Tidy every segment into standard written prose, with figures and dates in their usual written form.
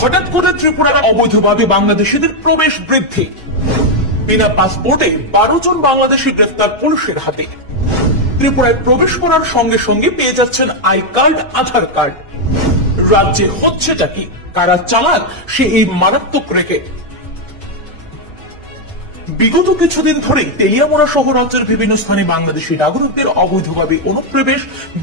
হঠাৎ করে ত্রিপুরার অবৈধভাবে বাংলাদেশিদের প্রবেশ বৃদ্ধি। বিনা পাসপোর্টে 12 জন বাংলাদেশি গ্রেফতার পুলিশের হাতে। ত্রিপুরায় প্রবেশ করার সঙ্গে সঙ্গে পেয়ে যাচ্ছেন আই কার্ড, আধার কার্ড। রাজ্যে হচ্ছেটা কি? কারা চালান সে এই মারাত্মক রেখে? বিগত কিছুদিন ধরেই তেলিয়ামুড়া সহ রাজ্যের বিভিন্ন স্থানে বাংলাদেশি নাগরিকদের অবৈধভাবে অনুপ্রবেশ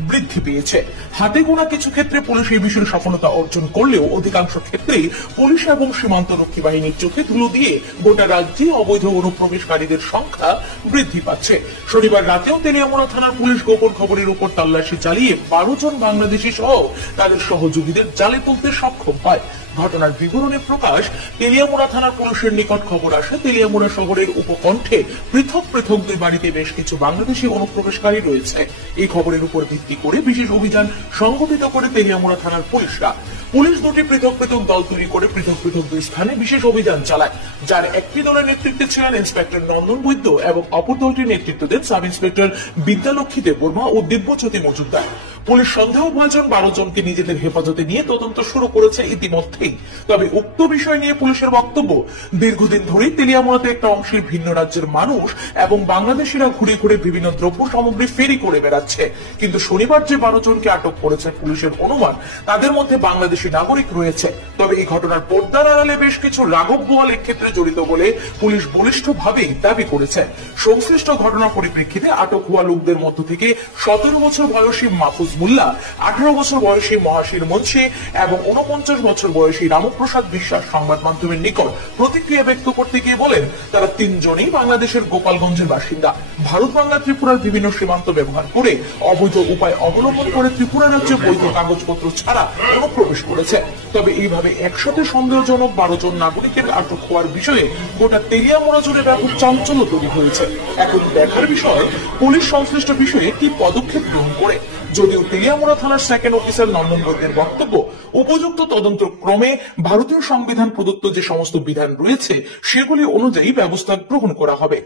বৃদ্ধি পেয়েছে। হাতে গোনা কিছু ক্ষেত্রে পুলিশ এই বিষয়ে সফলতা অর্জন করলেও অধিকাংশ ক্ষেত্রেই পুলিশ এবং সীমান্ত রক্ষী বাহিনীর চোখে ধুলো দিয়ে গোটা রাজ্যে অবৈধ অনুপ্রবেশকারীদের সংখ্যা বৃদ্ধি পাচ্ছে। শনিবার রাতেও তেলিয়ামুড়া থানার পুলিশ গোপন খবরের উপর তল্লাশি চালিয়ে 12 জন বাংলাদেশি সহ তাদের সহযোগীদের জালে তুলতে সক্ষম হয়। ঘটনার বিবরণে প্রকাশ, তেলিয়ামুড়া থানার পুলিশের নিকট খবর আসে তেলিয়ামুড়া শহরের উপকণ্ঠে পৃথক পৃথক দুই বাড়িতে বেশ কিছু বাংলাদেশি অনুপ্রবেশকারী রয়েছে। এই খবরের উপর ভিত্তি করে বিশেষ অভিযান সংগঠিত করে তেলিয়ামুড়া থানার পুলিশরা। পুলিশ দুটি পৃথক পৃথক দল তৈরি করে পৃথক পৃথক দুই স্থানে বিশেষ অভিযান চালায়, যার একটি দলের নেতৃত্বে ছিলেন ইন্সপেক্টর নন্দন বৈদ্য এবং অপর দলটির নেতৃত্ব দেন সাব ইন্সপেক্টর বিদ্যালক্ষ্মী দেববর্মা ও দিব্যজ্যোতি মজুমদার। পুলিশ সন্দেহভাজন 12 জনকে নিজেদের হেফাজতে নিয়ে তদন্ত শুরু করেছে ইতিমধ্যেই। তবে উক্ত বিষয় নিয়ে পুলিশের বক্তব্য, দীর্ঘদিন ধরেই তেলিয়ামুড়াতে একটা অংশের ভিন্ন রাজ্যের মানুষ এবং বাংলাদেশিরা ঘুরে ঘুরে বিভিন্ন দ্রব্য সামগ্রী ফেরি করে বেড়াচ্ছে। কিন্তু শনিবার যে 12 জনকে আটক করেছে পুলিশের অনুমান তাদের মধ্যে বাংলাদেশি নাগরিক রয়েছে। তবে এই ঘটনার পর্দার আড়ালে বেশ কিছু রাঘব বোয়াল ক্ষেত্রে জড়িত বলে পুলিশ বলিষ্ঠভাবে দাবি করেছে। সংশ্লিষ্ট ঘটনার পরিপ্রেক্ষিতে আটক হওয়া লোকদের মধ্য থেকে 17 বছর বয়সী মাহফুজ মোল্লা, 18 বছর বয়সী মহাশির মুন্সি এবং 49 বছর বয়সী রামপ্রসাদ বিশ্বাস সংবাদ মাধ্যমের নিকট প্রতিক্রিয়া ব্যক্ত করতে গিয়ে বলেন, তারা তিনজনই বাংলাদেশের গোপালগঞ্জের বাসিন্দা। ভারত বাংলা ত্রিপুরার বিভিন্ন সীমান্ত ব্যবহার করে অবৈধ উপায় অবলম্বন করে ত্রিপুরা রাজ্যে বৈধ কাগজপত্র ছাড়া অনুপ্রবেশ করেছে। তবে এইভাবে একসাথে সন্দেহজনক 12 জন নাগরিকের আটক হওয়ার বিষয়ে গোটা তেলিয়ামুড়া জুড়ে ব্যাপক চাঞ্চল্য তৈরি হয়েছে। এখন দেখার বিষয় পুলিশ সংশ্লিষ্ট বিষয়ে কি পদক্ষেপ গ্রহণ করে। যদিও তেলিয়ামুড়া থানার সেকেন্ড অফিসার নন্দন বৈদ্যের বক্তব্য, উপযুক্ত তদন্ত ক্রমে ভারতীয় সংবিধান প্রদত্ত যে সমস্ত বিধান রয়েছে সেগুলি অনুযায়ী ব্যবস্থা গ্রহণ করা হবে।